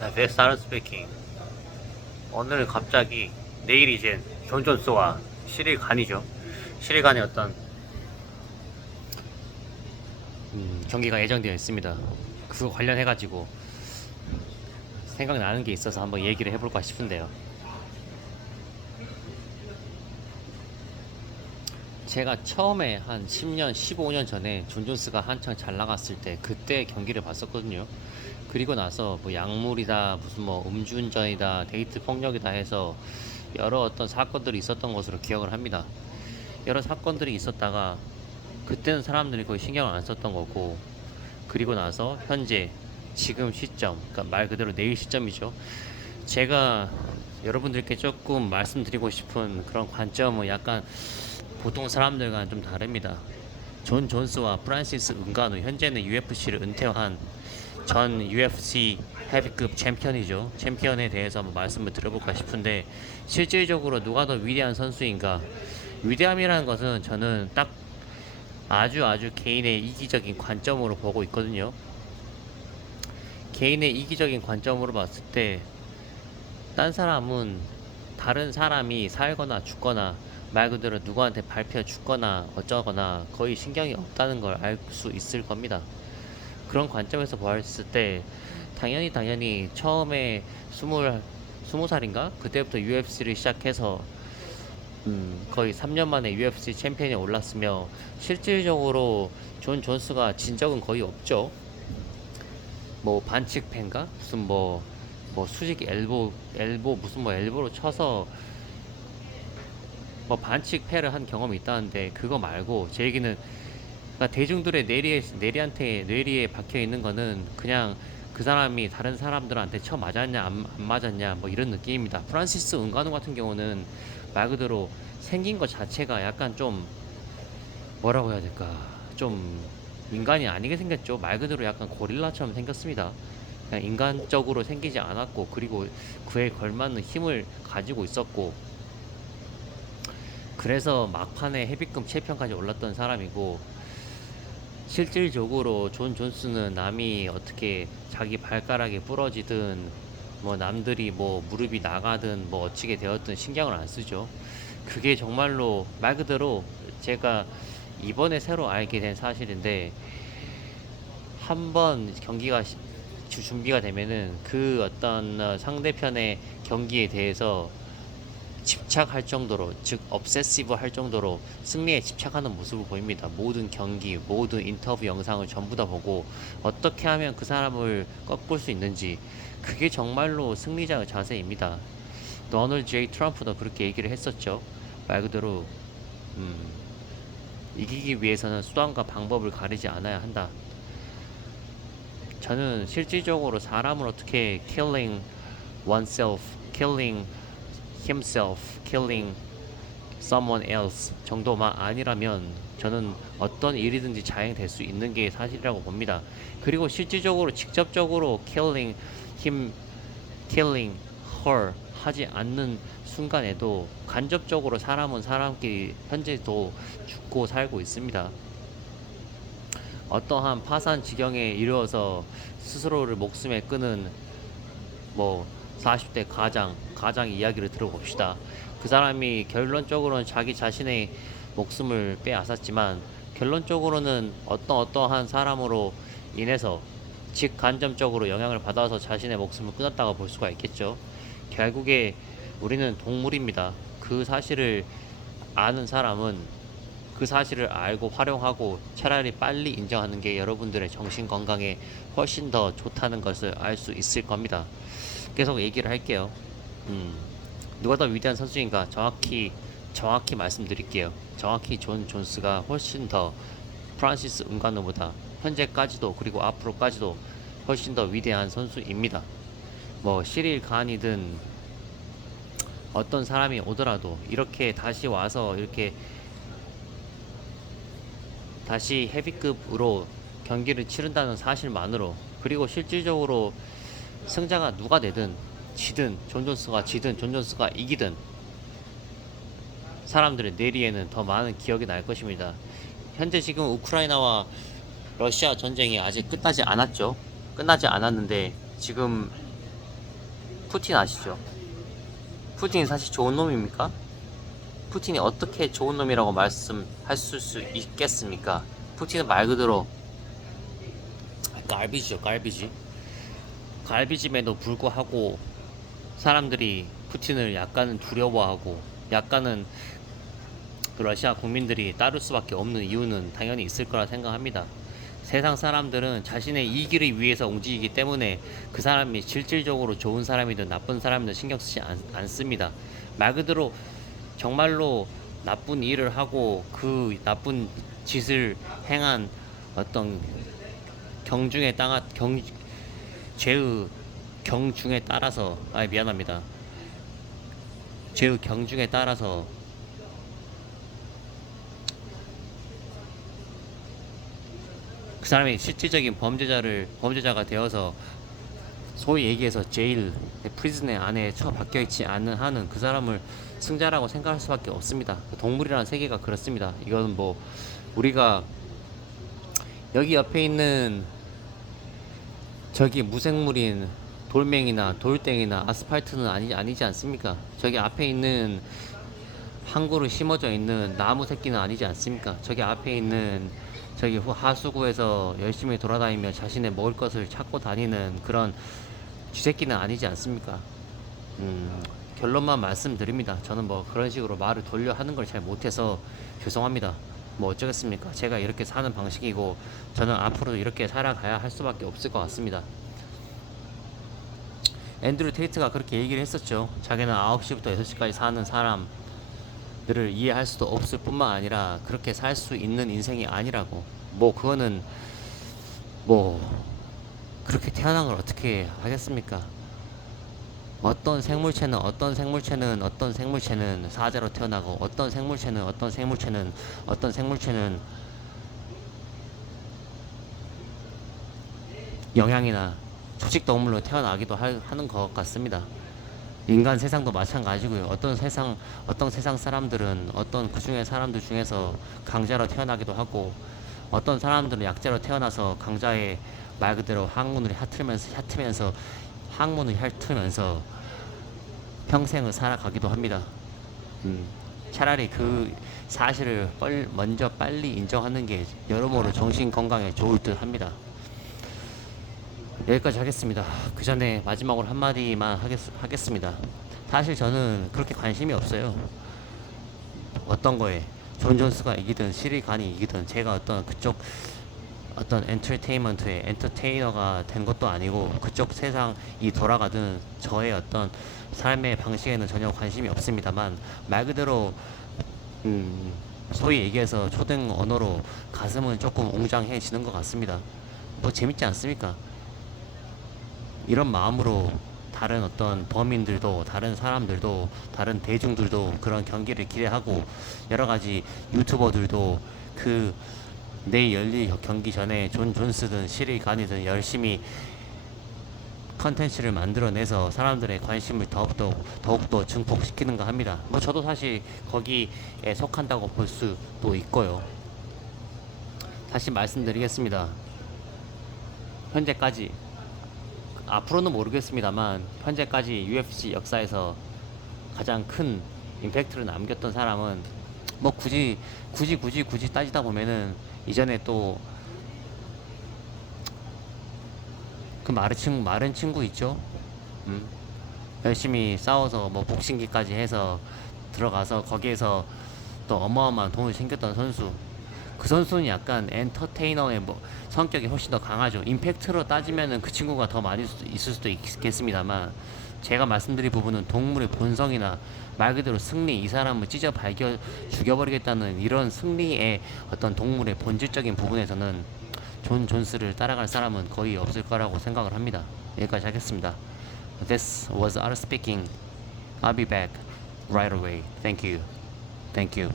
네, 베스트 스피킹. 오늘 갑자기 내일 이제 존 존스와 시리간이죠. 시리간의 어떤 경기가 예정되어 있습니다. 그거 관련해가지고 생각나는 게 있어서 한번 얘기를 해볼까 싶은데요. 제가 처음에 한 10년, 15년 전에 존 존스가 한창 잘 나갔을 때 그때 경기를 봤었거든요. 그리고 나서 뭐 약물이다, 무슨 뭐 음주운전이다, 데이트 폭력이다 해서 여러 어떤 사건들이 있었던 것으로 기억을 합니다. 여러 사건들이 있었다가 그때는 사람들이 거의 신경을 안 썼던 거고, 그리고 나서 현재 지금 시점, 그러니까 말 그대로 내일 시점이죠. 제가 여러분들께 조금 말씀드리고 싶은 그런 관점은 약간 보통 사람들과는 좀 다릅니다. 존 존스와 프란시스 은가누, 현재는 UFC를 은퇴한 전 UFC 헤비급 챔피언이죠. 챔피언에 대해서 한번 말씀을 드려볼까 싶은데, 실질적으로 누가 더 위대한 선수인가? 위대함이라는 것은 저는 딱 아주 개인의 이기적인 관점으로 보고 있거든요. 개인의 이기적인 관점으로 봤을 때, 딴 사람은 다른 사람이 살거나 죽거나 말 그대로 누구한테 밟혀 죽거나 어쩌거나 거의 신경이 없다는 걸 알 수 있을 겁니다. 그런 관점에서 보았을 때 당연히 처음에 스무 살인가 그때부터 UFC를 시작해서 거의 3년 만에 UFC 챔피언에 올랐으며, 실질적으로 존 존스가 진 적은 거의 없죠. 뭐 반칙패인가 무슨 뭐 수직 엘보 무슨 뭐 엘보로 쳐서 뭐 반칙 패를 한 경험이 있다는데, 그거 말고 제 얘기는, 그러니까 대중들의 뇌리에 박혀 있는 거는 그냥 그 사람이 다른 사람들한테 쳐 맞았냐 안 맞았냐 뭐 이런 느낌입니다. 프란시스 은가누 같은 경우는 말 그대로 생긴 것 자체가 약간 좀, 뭐라고 해야 될까, 좀 인간이 아니게 생겼죠. 말 그대로 약간 고릴라처럼 생겼습니다. 그냥 인간적으로 생기지 않았고, 그리고 그에 걸맞는 힘을 가지고 있었고, 그래서 막판에 헤비급 챔피언까지 올랐던 사람이고, 실질적으로 존 존스는 남이 어떻게 자기 발가락이 부러지든 뭐 남들이 뭐 무릎이 나가든 뭐 어찌게 되었든 신경을 안 쓰죠. 그게 정말로 말 그대로 제가 이번에 새로 알게 된 사실인데, 한번 경기가 준비가 되면은 그 어떤 상대편의 경기에 대해서 집착할 정도로, 즉 obsessive 할 정도로 승리에 집착하는 모습을 보입니다. 모든 경기, 모든 인터뷰 영상을 전부 다 보고 어떻게 하면 그 사람을 꺾을 수 있는지, 그게 정말로 승리자의 자세입니다. 도널드 제이 트럼프도 그렇게 얘기를 했었죠. 말 그대로 음, 이기기 위해서는 수단과 방법을 가리지 않아야 한다. 저는 실질적으로 사람을 어떻게 killing oneself, killing himself, killing someone else 정도만 아니라면 저는 어떤 일이든지 자행될 수 있는 게 사실이라고 봅니다. 그리고 실질적으로 직접적으로 killing him, killing her 하지 않는 순간에도 간접적으로 사람은 사람끼리 현재도 죽고 살고 있습니다. 어떠한 파산 지경에 이르러서 스스로를 목숨에 끄는 뭐 40대 가장 이야기를 들어봅시다. 그 사람이 결론적으로는 자기 자신의 목숨을 빼앗았지만, 결론적으로는 어떠한 사람으로 인해서 직간접적으로 영향을 받아서 자신의 목숨을 끊었다고 볼 수가 있겠죠. 결국에 우리는 동물입니다. 그 사실을 아는 사람은 그 사실을 알고 활용하고 차라리 빨리 인정하는 게 여러분들의 정신 건강에 훨씬 더 좋다는 것을 알 수 있을 겁니다. 계속 얘기를 할게요. 음, 누가 더 위대한 선수인가? 정확히 말씀드릴게요. 정확히 존 존스가 훨씬 더 프란시스 은가누보다 현재까지도, 그리고 앞으로까지도 훨씬 더 위대한 선수입니다. 뭐 시릴 간이든 어떤 사람이 오더라도 이렇게 다시 와서 이렇게 다시 헤비급으로 경기를 치른다는 사실만으로, 그리고 실질적으로 승자가 누가 되든 지든 존 존스가 지든 존 존스가 이기든 사람들의 뇌리에는 더 많은 기억이 날 것입니다. 현재 지금 우크라이나와 러시아 전쟁이 아직 끝나지 않았죠. 끝나지 않았는데 지금 푸틴 아시죠? 푸틴이 사실 좋은 놈입니까? 푸틴이 어떻게 좋은 놈이라고 말씀할 수 있겠습니까? 푸틴은 말 그대로 갈비지죠, 갈비지. 갈비짐에도 불구하고 사람들이 푸틴을 약간은 두려워하고 약간은 그 러시아 국민들이 따를 수밖에 없는 이유는 당연히 있을 거라 생각합니다. 세상 사람들은 자신의 이기를 위해서 움직이기 때문에 그 사람이 실질적으로 좋은 사람이든 나쁜 사람이든 신경 쓰지 않습니다. 말 그대로 정말로 나쁜 일을 하고 그 나쁜 짓을 행한 어떤 경중에 따라 죄의 경중에 따라서 미안합니다. 죄의 경중에 따라서 그 사람이 실질적인 범죄자가 되어서 소위 얘기해서 제일 프리즌의 안에 처박혀 있지 않는 한은 그 사람을 승자라고 생각할 수밖에 없습니다. 동물이라는 세계가 그렇습니다. 이거는 뭐 우리가 여기 옆에 있는 저기 무생물인 돌멩이나 돌덩이나 아스팔트는 아니지 않습니까? 저기 앞에 있는 한 그루 심어져 있는 나무 새끼는 아니지 않습니까? 저기 앞에 있는 저기 하수구에서 열심히 돌아다니며 자신의 먹을 것을 찾고 다니는 그런 쥐새끼는 아니지 않습니까? 결론만 말씀드립니다. 저는 뭐 그런 식으로 말을 돌려 하는 걸 잘 못해서 죄송합니다. 뭐 어쩌겠습니까? 제가 이렇게 사는 방식이고 저는 앞으로 이렇게 살아가야 할 수밖에 없을 것 같습니다. 앤드류 테이트가 그렇게 얘기를 했었죠. 자기는 9시부터 6시까지 사는 사람들을 이해할 수도 없을 뿐만 아니라 그렇게 살 수 있는 인생이 아니라고. 뭐 그거는 뭐 그렇게 태어난 걸 어떻게 하겠습니까? 어떤 생물체는 사자로 태어나고 어떤 생물체는 영양이나 초식 동물로 태어나기도 하는 것 같습니다. 인간 세상도 마찬가지고요. 어떤 세상 사람들은 어떤 그 중에 사람들 중에서 강자로 태어나기도 하고 어떤 사람들은 약자로 태어나서 강자의 말 그대로 항문을 얕으면서 평생을 살아가기도 합니다. 차라리 그 사실을 먼저 빨리 인정하는 게 여러모로 정신 건강에 좋을 듯 합니다. 여기까지 하겠습니다. 그 전에 마지막으로 한마디만 하겠습니다. 사실 저는 그렇게 관심이 없어요. 어떤 거에 존 존스가 이기든 시리간이 이기든 제가 어떤 그쪽 어떤 엔터테인먼트의 엔터테이너가 된 것도 아니고 그쪽 세상이 돌아가든 저의 어떤 삶의 방식에는 전혀 관심이 없습니다만 말 그대로 소위 얘기해서 초등 언어로 가슴은 조금 웅장해지는 것 같습니다. 뭐 재밌지 않습니까? 이런 마음으로 다른 어떤 범인들도 다른 사람들도 다른 대중들도 그런 경기를 기대하고 여러가지 유튜버들도 그 내일 열릴 경기 전에 존 존스든 시리간이든 열심히 컨텐츠를 만들어내서 사람들의 관심을 더욱더 증폭시키는가 합니다. 뭐 저도 사실 거기에 속한다고 볼 수도 있고요. 다시 말씀드리겠습니다. 현재까지 앞으로는 모르겠습니다만 현재까지 UFC 역사에서 가장 큰 임팩트를 남겼던 사람은 뭐 굳이 따지다 보면은 이전에 또 그 마른 친구 있죠? 열심히 싸워서 뭐 복싱기까지 해서 들어가서 거기에서 또 어마어마한 돈을 챙겼던 선수. 그 선수는 약간 엔터테이너의 뭐 성격이 훨씬 더 강하죠. 임팩트로 따지면은 그 친구가 더 많이 있을 수도 있겠습니다만 제가 말씀드린 부분은 동물의 본성이나 말 그대로 승리, 이 사람을 죽여버리겠다는 이런 승리의 어떤 동물의 본질적인 부분에서는 존 존스를 따라갈 사람은 거의 없을 거라고 생각을 합니다. 여기까지 하겠습니다. This was Art speaking. I'll be back right away. Thank you. Thank you.